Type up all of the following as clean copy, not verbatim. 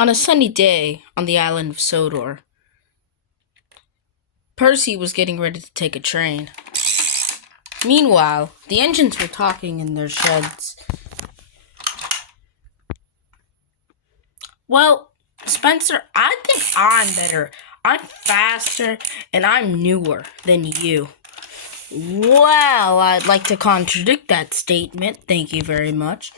On a sunny day on the island of Sodor, Percy was getting ready to take a train. Meanwhile, the engines were talking in their sheds. Well, Spencer, I think I'm better. I'm faster and I'm newer than you. Well, I'd like to contradict that statement. Thank you very much.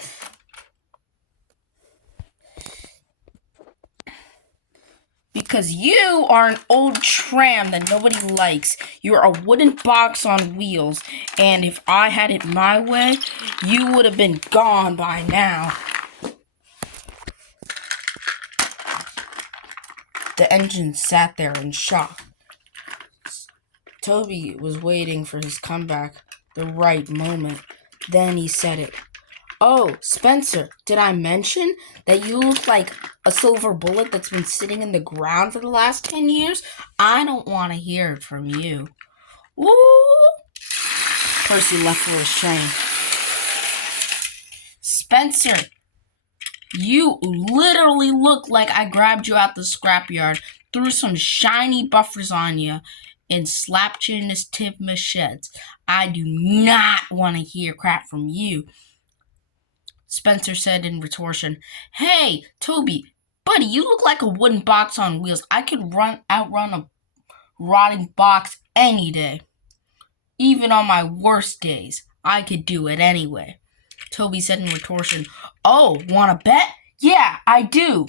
Because you are an old tram that nobody likes. You're a wooden box on wheels. And if I had it my way, you would have been gone by now. The engine sat there in shock. Toby was waiting for his comeback, the right moment. Then he said it. Oh, Spencer, did I mention that you look like a silver bullet that's been sitting in the ground for the last 10 years? I don't want to hear it from you. Woo! Percy left for his train. Spencer, you literally look like I grabbed you out the scrapyard, threw some shiny buffers on you, and slapped you in this tip of sheds. I do not want to hear crap from you. Spencer said in retortion, Hey, Toby, buddy, you look like a wooden box on wheels. I could outrun a rotting box any day. Even on my worst days, I could do it anyway. Toby said in retortion, Oh, wanna bet? Yeah, I do,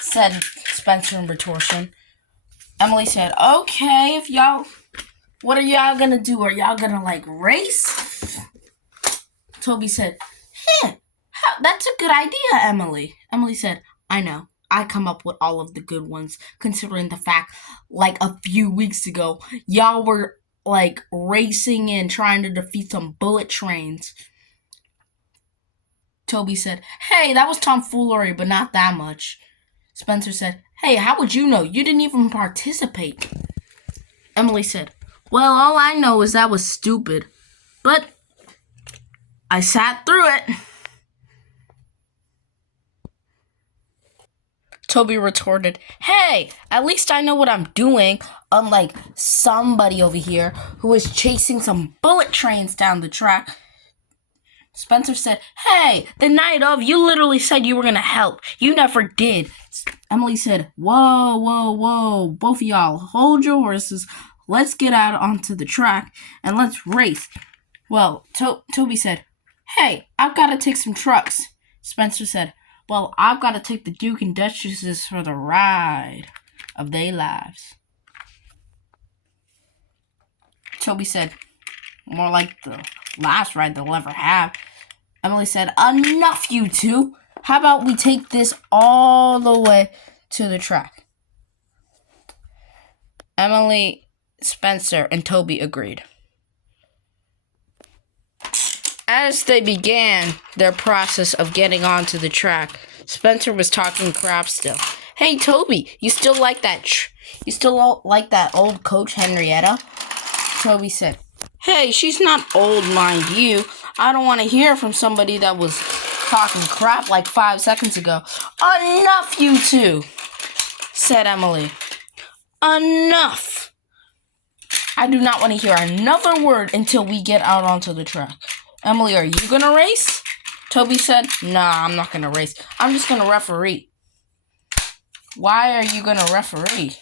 said Spencer in retortion. Emily said, Okay, what are y'all gonna do? Are y'all gonna, race? Toby said, That's a good idea, Emily. Emily said, I know. I come up with all of the good ones, considering the fact, a few weeks ago, y'all were, racing and trying to defeat some bullet trains. Toby said, Hey, that was tomfoolery, but not that much. Spencer said, Hey, how would you know? You didn't even participate. Emily said, Well, all I know is that was stupid. But I sat through it. Toby retorted, Hey, at least I know what I'm doing, unlike somebody over here who is chasing some bullet trains down the track. Spencer said, Hey, the night of, you literally said you were going to help. You never did. Emily said, Whoa, both of y'all, hold your horses. Let's get out onto the track and let's race. Well, Toby said, Hey, I've got to take some trucks. Spencer said, Well, I've got to take the Duke and Duchesses for the ride of their lives. Toby said, More like the last ride they'll ever have. Emily said, Enough, you two. How about we take this all the way to the track? Emily, Spencer, and Toby agreed. As they began their process of getting onto the track, Spencer was talking crap still. Hey, Toby, you still like that old Coach Henrietta? Toby said, Hey, she's not old, mind you. I don't want to hear from somebody that was talking crap 5 seconds ago. Enough, you two, said Emily. Enough. I do not want to hear another word until we get out onto the track. Emily, are you going to race? Toby said, Nah, I'm not going to race. I'm just going to referee. Why are you going to referee?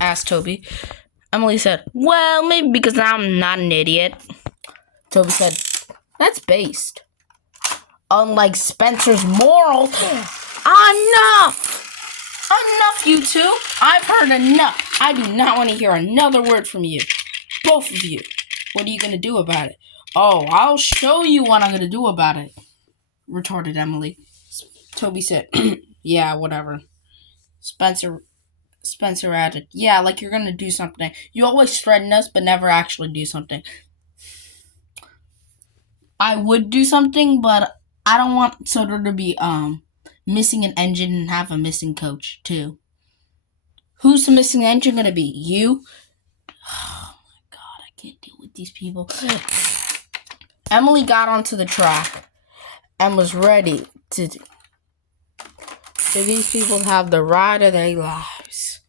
Asked Toby. Emily said, Well, maybe because I'm not an idiot. Toby said, That's based. Unlike Spencer's moral. Enough! Enough, you two. I've heard enough. I do not want to hear another word from you. Both of you. What are you going to do about it? Oh, I'll show you what I'm going to do about it, retorted Emily. Toby said, Yeah, whatever. Spencer added, Yeah, you're going to do something. You always threaten us, but never actually do something. I would do something, but I don't want Soder to be missing an engine and have a missing coach, too. Who's the missing engine going to be? You? Oh, my God, I can't deal with these people. Emily got onto the track, and was ready to. So these people have the ride of their lives.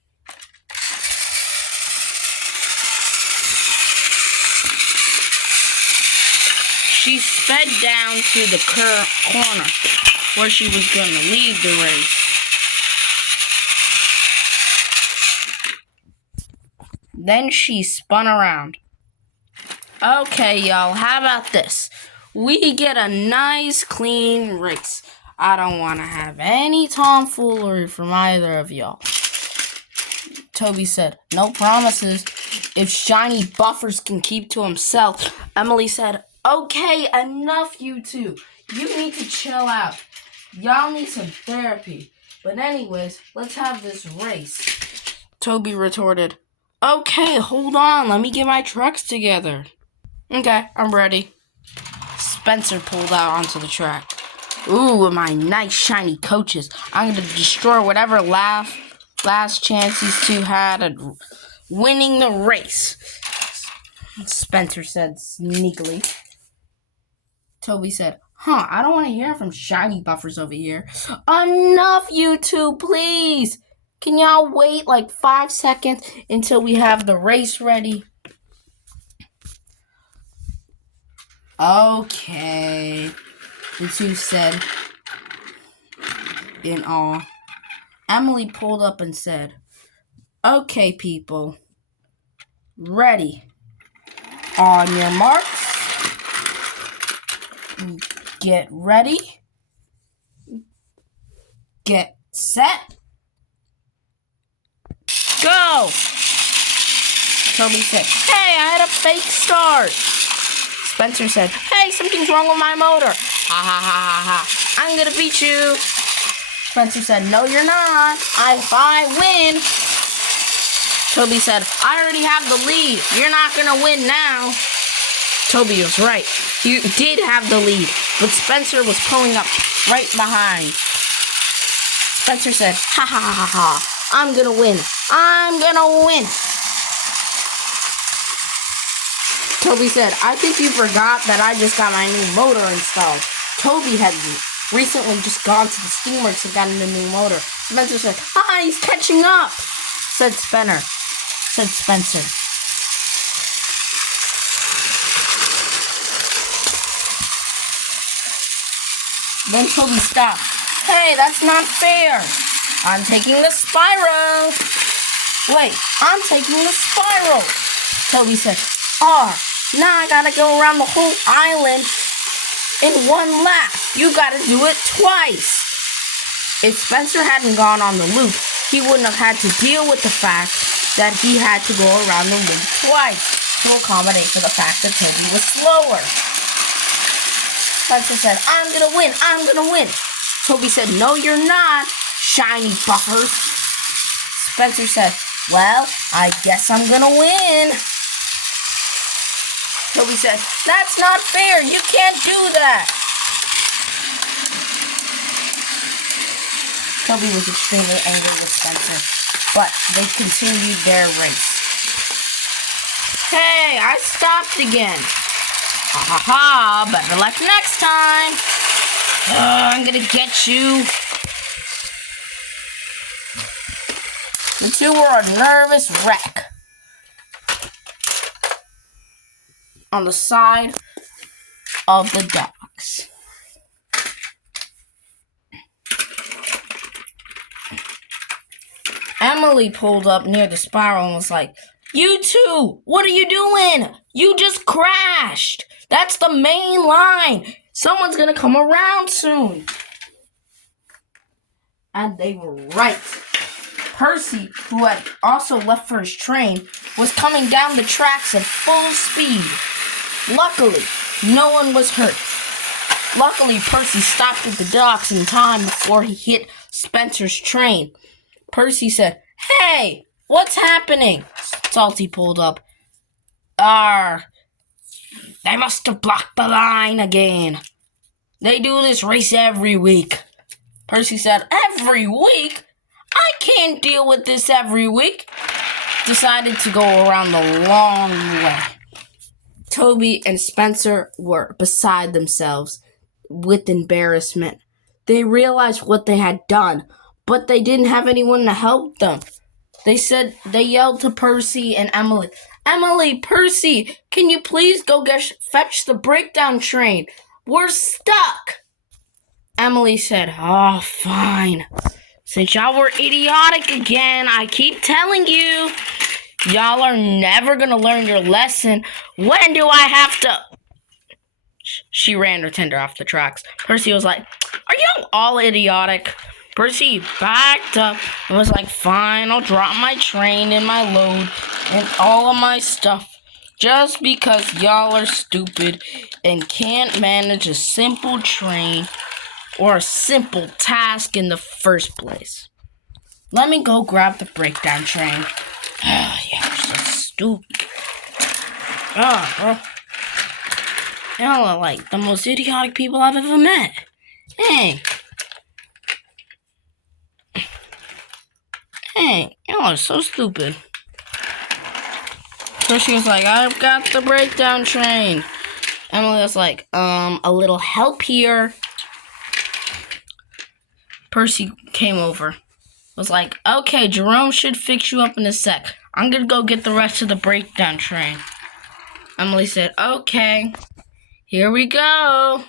She sped down to the corner where she was going to lead the race. Then she spun around. Okay, y'all, how about this? We get a nice, clean race. I don't want to have any tomfoolery from either of y'all. Toby said, no promises. If Shiny Buffers can keep to himself. Emily said, okay, enough, you two. You need to chill out. Y'all need some therapy. But anyways, let's have this race. Toby retorted, okay, hold on. Let me get my trucks together. Okay, I'm ready. Spencer pulled out onto the track. Ooh, with my nice shiny coaches, I'm going to destroy whatever last chance these two had at winning the race. Spencer said sneakily. Toby said, I don't want to hear from Shiny Buffers over here. Enough, you two, please. Can y'all wait like 5 seconds until we have the race ready? Okay, the two said in awe. Emily pulled up and said, okay, people, ready. On your marks, get ready, get set, go! Toby said, hey, I had a fake start. Spencer said, hey, something's wrong with my motor. Ha ha ha ha ha. I'm gonna beat you. Spencer said, no, you're not. If I win. Toby said, I already have the lead. You're not gonna win now. Toby was right. You did have the lead, but Spencer was pulling up right behind. Spencer said, ha ha ha ha. I'm gonna win. I'm gonna win. Toby said, I think you forgot that I just got my new motor installed. Toby had recently just gone to the Steamworks and gotten a new motor. Spencer said, he's catching up, said Spencer. Then Toby stopped. Hey, that's not fair. I'm taking the spiral. Wait, I'm taking the spiral. Toby said, now I gotta go around the whole island in one lap. You gotta do it twice. If Spencer hadn't gone on the loop, he wouldn't have had to deal with the fact that he had to go around the loop twice to accommodate for the fact that Toby was slower. Spencer said, I'm gonna win. Toby said, no, you're not, Shiny Buffers. Spencer said, well, I guess I'm gonna win. Toby said, that's not fair. You can't do that. Toby was extremely angry with Spencer, but they continued their race. Hey, I stopped again. Ha ha ha, better luck next time. I'm gonna get you. The two were a nervous wreck on the side of the docks. Emily pulled up near the spiral and was like, you two, what are you doing? You just crashed. That's the main line. Someone's gonna come around soon. And they were right. Percy, who had also left for his train, was coming down the tracks at full speed. Luckily, no one was hurt. Luckily, Percy stopped at the docks in time before he hit Spencer's train. Percy said, hey, what's happening? Salty pulled up. They must have blocked the line again. They do this race every week. Percy said, every week? I can't deal with this every week. Decided to go around the long way. Toby and Spencer were beside themselves. with embarrassment. They realized what they had done, but they didn't have anyone to help them. They yelled to Percy and Emily, "Emily, Percy, can you please go fetch the breakdown train? We're stuck." Emily said, "Oh, fine. Since y'all were idiotic again, I keep telling you, y'all are never gonna learn your lesson. When do I have to..." She ran her tender off the tracks. Percy was like, "Are you all idiotic?" Percy backed up and was like, "Fine, I'll drop my train and my load and all of my stuff just because y'all are stupid and can't manage a simple train or a simple task in the first place. Let me go grab the breakdown train." You're so stupid. Bro. Y'all are like the most idiotic people I've ever met. Hey, y'all are so stupid. So she was like, "I've got the breakdown train." Emily was like, a little help here. Percy came over. Was like, "Okay, Jerome should fix you up in a sec. I'm gonna go get the rest of the breakdown train." Emily said, "Okay, here we go."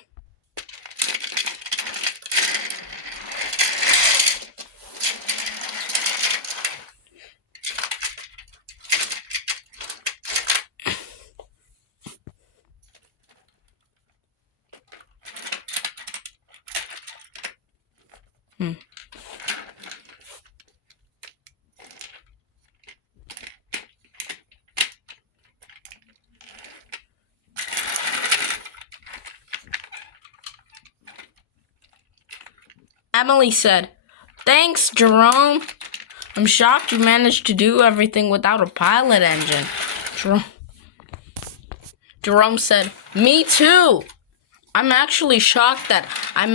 Emily said, "Thanks, Jerome. I'm shocked you managed to do everything without a pilot engine." Jerome said, "Me too. I'm actually shocked that I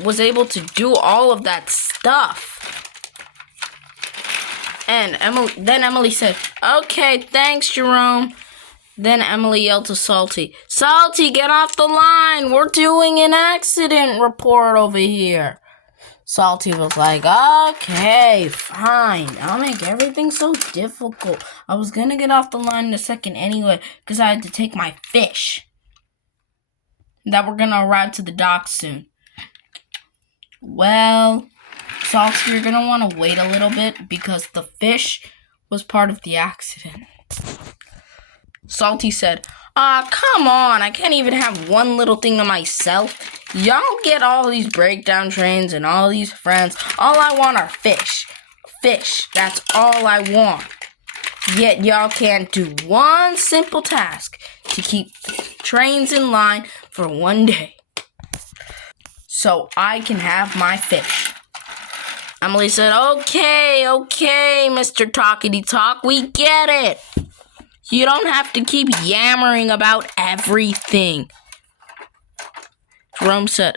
was able to do all of that stuff." And then Emily said, "Okay, thanks, Jerome." Then Emily yelled to Salty, "Salty, get off the line. We're doing an accident report over here." Salty was like, "Okay, fine. I'll make everything so difficult. I was gonna get off the line in a second anyway, because I had to take my fish that were gonna arrive to the dock soon." "Well, Salty, you're gonna want to wait a little bit because the fish was part of the accident." Salty said, Come on. I can't even have one little thing to myself. Y'all get all these breakdown trains and all these friends. All I want are fish. Fish. That's all I want. Yet y'all can't do one simple task to keep trains in line for one day, so I can have my fish." Emily said, Okay, Mr. Talkity Talk, we get it. You don't have to keep yammering about everything. Jerome said,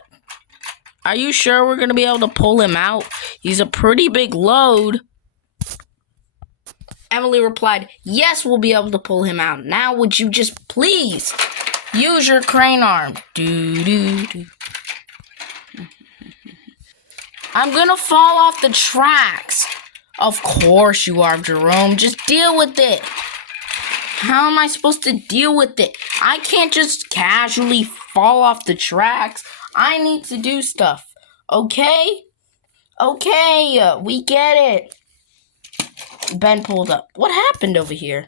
"Are you sure we're going to be able to pull him out? He's a pretty big load." Emily replied, "Yes, we'll be able to pull him out. Now would you just please use your crane arm?" Do. "I'm going to fall off the tracks." "Of course you are, Jerome. Just deal with it." "How am I supposed to deal with it? I can't just casually fall off the tracks. I need to do stuff. Okay, we get it." Ben pulled up. "What happened over here?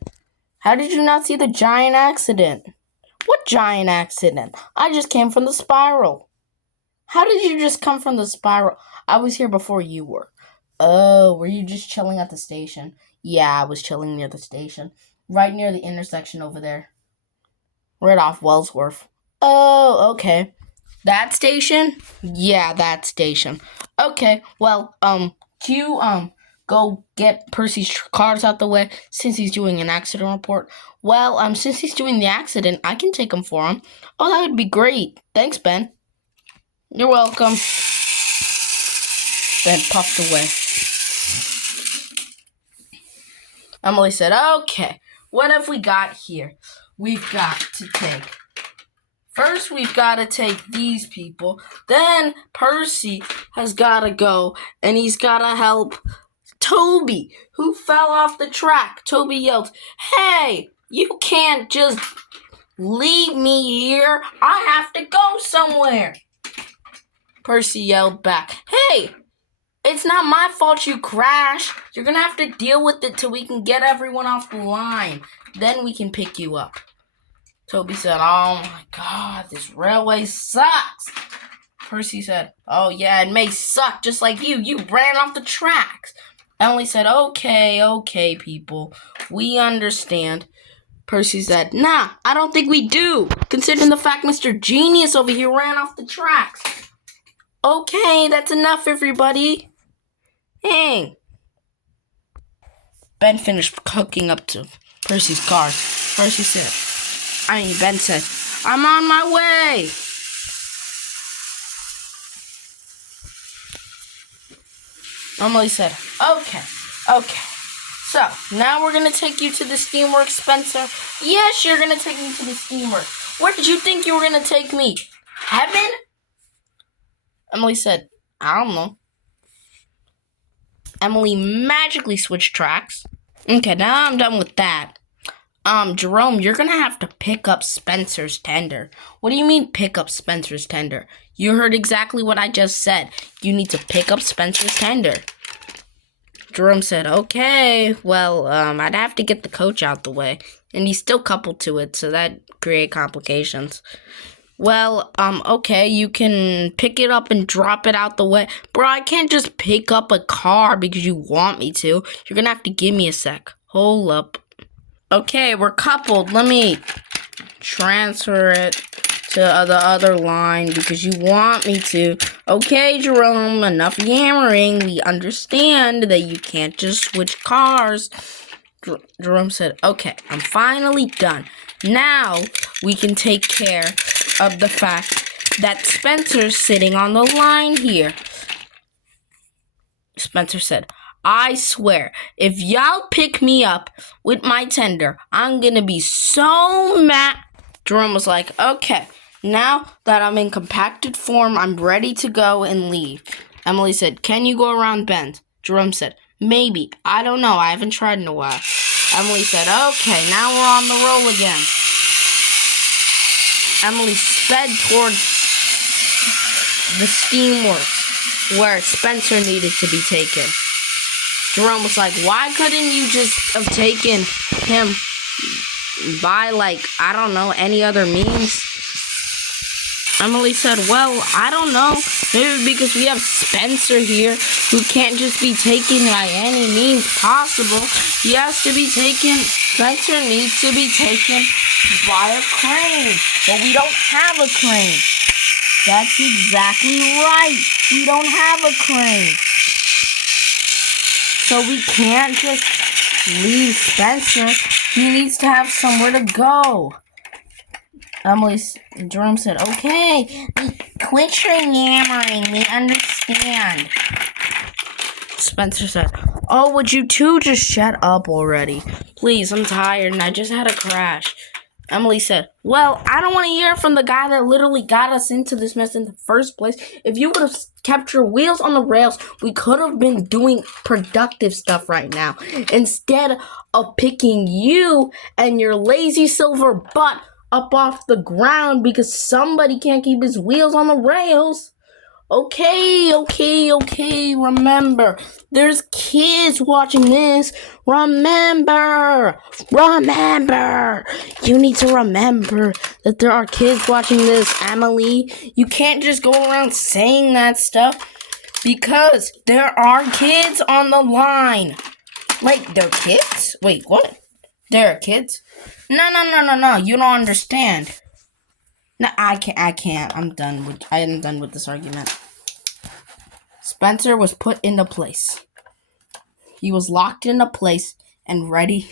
How did you not see the giant accident?" "What giant accident? I just came from the spiral." "How did you just come from the spiral?" "I was here before you were." "Oh, were you just chilling at the station?" "Yeah, I was chilling near the station. Right near the intersection over there. Right off Wellsworth." "Oh, okay. That station?" "Yeah, that station." "Okay, well, can you, go get Percy's cars out the way since he's doing an accident report?" "Well, since he's doing the accident, I can take him for him." "Oh, that would be great. Thanks, Ben." "You're welcome." Ben puffed away. Emily said, "Okay, what have we got here? We've got to take First, we've got to take these people. Then Percy has got to go, and he's got to help Toby, who fell off the track. Toby yelled, "Hey, you can't just leave me here. I have to go somewhere." Percy yelled back, "Hey, it's not my fault you crashed. You're going to have to deal with it till we can get everyone off the line. Then we can pick you up." Toby said, "Oh my God, this railway sucks." Percy said, "Oh yeah, it may suck just like you. You ran off the tracks." Emily said, Okay, people. We understand." Percy said, "Nah, I don't think we do, considering the fact Mr. Genius over here ran off the tracks." "Okay, that's enough, everybody. Hey." Ben finished hooking up to Percy's car. Ben said, "I'm on my way." Emily said, Okay. So, now we're going to take you to the Steamworks, Spencer. Yes, you're going to take me to the Steamworks. Where did you think you were going to take me? Heaven? Emily said, "I don't know." Emily magically switched tracks. Okay, now I'm done with that. Jerome, you're gonna have to pick up Spencer's tender. What do you mean pick up Spencer's tender? You heard exactly what I just said. You need to pick up Spencer's tender. Jerome said, "Okay, well, I'd have to get the coach out the way. And he's still coupled to it, so that create complications." "Well, okay, you can pick it up and drop it out the way." "Bro, I can't just pick up a car because you want me to. You're gonna have to give me a sec. Hold up. Okay, we're coupled. Let me transfer it to the other line because you want me to." "Okay, Jerome, enough yammering. We understand that you can't just switch cars." Jerome said, "Okay, I'm finally done. Now we can take care of the fact that Spencer's sitting on the line here." Spencer said, "I swear, if y'all pick me up with my tender, I'm gonna be so mad." Jerome was like, "Okay, now that I'm in compacted form, I'm ready to go and leave." Emily said, "Can you go around bends?" Jerome said, "Maybe. I don't know. I haven't tried in a while." Emily said, "Okay, now we're on the roll again." Emily sped towards the Steamworks, where Spencer needed to be taken. Jerome was like, "Why couldn't you just have taken him by, I don't know, any other means?" Emily said, "Well, I don't know. Maybe because we have Spencer here, who can't just be taken by any means possible. He has to be taken. Spencer needs to be taken by a crane. But we don't have a crane." "That's exactly right. We don't have a crane. So we can't just leave Spencer. He needs to have somewhere to go." Jerome said, "Okay, quit your yammering. We understand." Spencer said, "Oh, would you two just shut up already? Please, I'm tired and I just had a crash." Emily said, "Well, I don't want to hear from the guy that literally got us into this mess in the first place. If you would have kept your wheels on the rails, we could have been doing productive stuff right now. Instead of picking you and your lazy silver butt up off the ground because somebody can't keep his wheels on the rails." Okay. Remember, there's kids watching this. Remember. You need to remember that there are kids watching this, Emily. You can't just go around saying that stuff because there are kids on the line. Wait, they're kids? Wait, what? There are kids? No. You don't understand. No, I can't. I am done with this argument. Spencer was put into place. He was locked into place and ready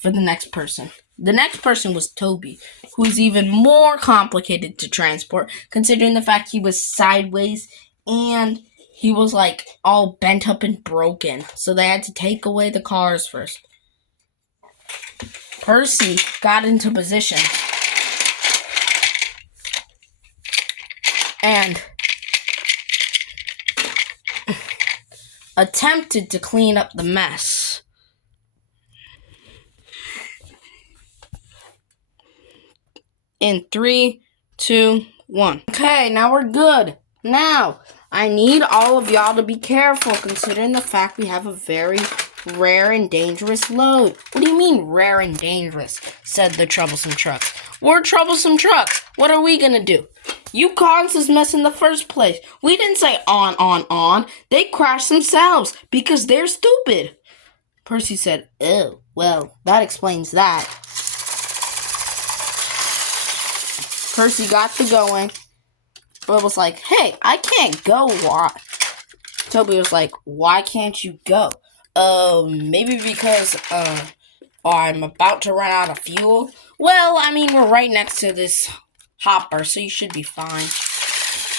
for the next person. The next person was Toby, who's even more complicated to transport, considering the fact he was sideways and he was all bent up and broken. So they had to take away the cars first. Percy got into position. and attempted to clean up the mess. In 3, 2, 1. Okay, now we're good. Now, I need all of y'all to be careful considering the fact we have a very rare and dangerous load. What do you mean, rare and dangerous? Said the troublesome trucks. We're troublesome trucks. What are we gonna do? You caused this mess in the first place. We didn't say on. They crashed themselves because they're stupid. Percy said, oh, well, that explains that. Percy got to going. But was like, hey, I can't go. Why? Toby was like, why can't you go? Maybe because, I'm about to run out of fuel. Well, I mean, we're right next to this hopper, so you should be fine.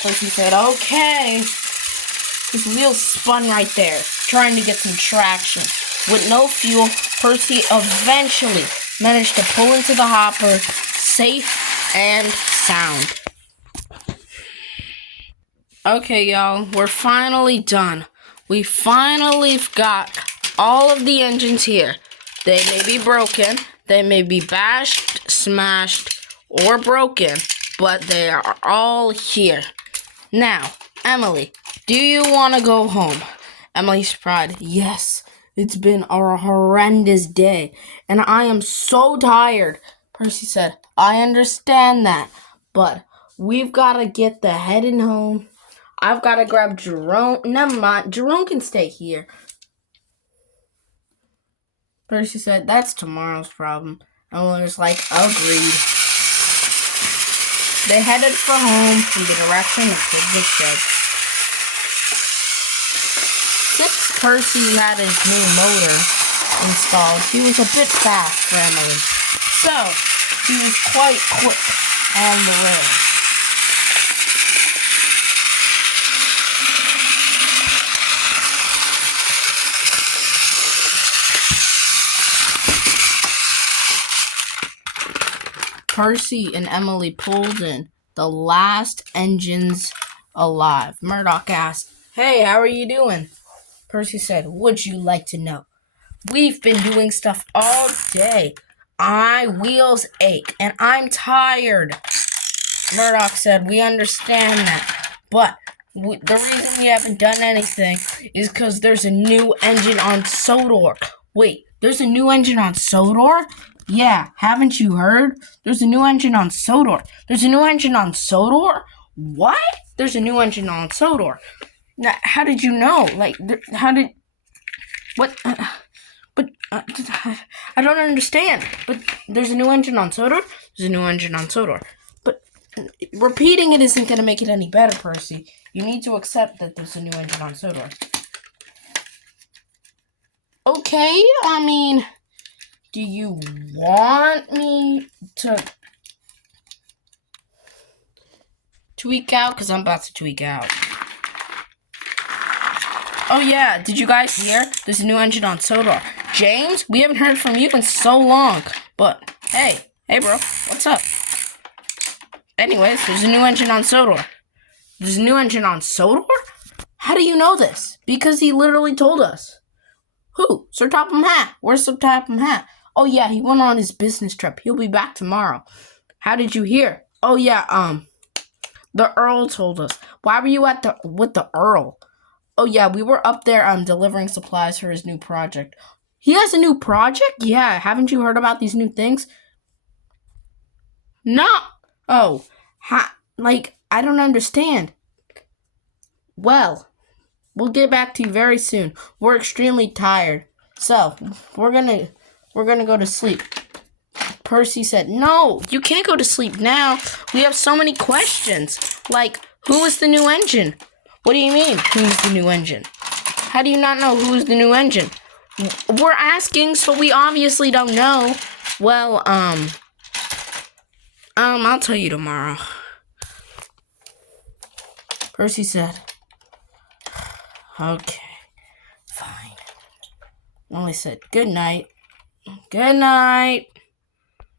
Percy said, okay. His wheels spun right there, trying to get some traction. With no fuel, Percy eventually managed to pull into the hopper, safe and sound. Okay, y'all, we're finally done. We finally got all of the engines here. They may be broken, they may be bashed, smashed, or broken, but they are all here. Now, Emily, do you want to go home? Emily replied, yes, it's been a horrendous day, and I am so tired. Percy said, I understand that, but we've got to get the heading home. I've got to grab Jerome. Never mind, Jerome can stay here. Percy said, that's tomorrow's problem. Emily was like, agreed. They headed for home in the direction of the shed. Since Percy had his new motor installed, he was a bit fast for Emily. So, he was quite quick on the road. Percy and Emily pulled in, the last engines alive. Murdoch asked, hey, how are you doing? Percy said, would you like to know? We've been doing stuff all day. My wheels ache, and I'm tired. Murdoch said, we understand that, but the reason we haven't done anything is because there's a new engine on Sodor. Wait, there's a new engine on Sodor? Yeah, haven't you heard? There's a new engine on Sodor. There's a new engine on Sodor? What? There's a new engine on Sodor. Now, how did you know? What? I don't understand. But there's a new engine on Sodor? There's a new engine on Sodor. But repeating it isn't going to make it any better, Percy. You need to accept that there's a new engine on Sodor. Okay, I mean, do you want me to tweak out? Because I'm about to tweak out. Oh yeah, did you guys hear? There's a new engine on Sodor. James, we haven't heard from you in so long. But, hey bro, what's up? Anyways, there's a new engine on Sodor. There's a new engine on Sodor? How do you know this? Because he literally told us. Who? Sir Topham Hatt. Where's Sir Topham Hatt? Oh yeah, he went on his business trip. He'll be back tomorrow. How did you hear? Oh yeah, the Earl told us. Why were you with the Earl? Oh yeah, we were up there delivering supplies for his new project. He has a new project? Yeah, haven't you heard about these new things? No. Oh, I don't understand. Well, we'll get back to you very soon. We're extremely tired. So, we're gonna go to sleep. Percy said, no, you can't go to sleep now. We have so many questions. Like, who is the new engine? What do you mean, who's the new engine? How do you not know who's the new engine? We're asking, so we obviously don't know. Well, I'll tell you tomorrow. Percy said, okay, fine. Emily said, good night. Good night.